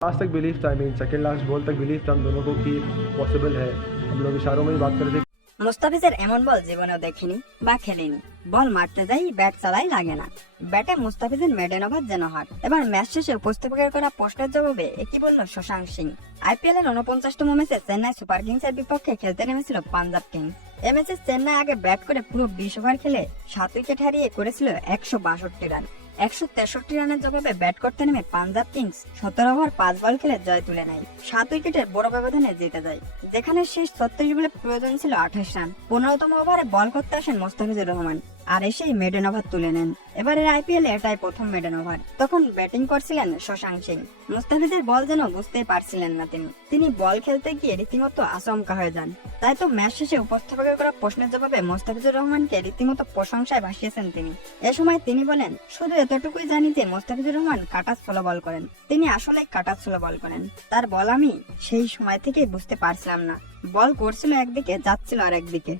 Last तक believe था I mean second last ball तक बिलीव था हम दोनों को कि पॉसिबल है हम लोग इशारों में ही बात कर रहे थे মুস্তাফিজের এমন বল জীবনেও দেখিনি বা খেলিনি বল মারতে যাই ব্যাট চালাই লাগে না ব্যাটে মুস্তাফিজের মেডেন ওভার যেন হার এবার ম্যাচ শেষে উপস্থাপকের করা প্রশ্নের জবাবে একই বলল শশাঙ্ক সিং আইপিএল এর উনপঞ্চাশতম ম্যাচে চেন্নাই সুপার কিংস এর বিপক্ষে খেলতে নেমেছিল পাঞ্জাব কিংস এ ম্যাচে চেন্নাই আগে ব্যাট করে পুরো বিশ ওভার খেলে সাত উইকেট হারিয়ে করেছিল একশো বাষট্টি রান একশো তেষট্টি রানের জবাবে ব্যাট করতে নেমে পাঞ্জাব কিংস সতেরো ওভার পাঁচ বল খেলে জয় তুলে নেয়। সাত উইকেটের বড় ব্যবধানে জিতে যায়। যেখানে শেষ ছত্রিশ বলে প্রয়োজন ছিল আঠাশ রান। পনেরোতম ওভারে বল করতে আসেন মোস্তাফিজুর রহমান আর এসেই মেডেন ওভার তুলে নেন। এবারের আইপিএল এটাই প্রথম মেডেন ওভার। তখন ব্যাটিং করছিলেন শশাঙ্ক সিং। মুস্তাফিজের বল যেন বুঝতেই পারছিলেন না তিনি। তিনি বল খেলতে গিয়ে রীতিমতো আচমকা হয়ে যান। তাই তো ম্যাচ শেষে উপস্থাপকের করা প্রশ্নের জবাবে মোস্তাফিজুর রহমানকে রীতিমতো প্রশংসায় ভাসিয়েছেন তিনি। এ সময় তিনি বলেন, শুধু এতটুকুই জানি যে মোস্তাফিজুর রহমান কাটা স্লো বল করেন। তিনি আসলে কাটা স্লো বল করেন। তার বল আমি সেই সময় থেকে বুঝতে পারছিলাম না। বল করছিল একদিকে, যাচ্ছিল আর একদিকে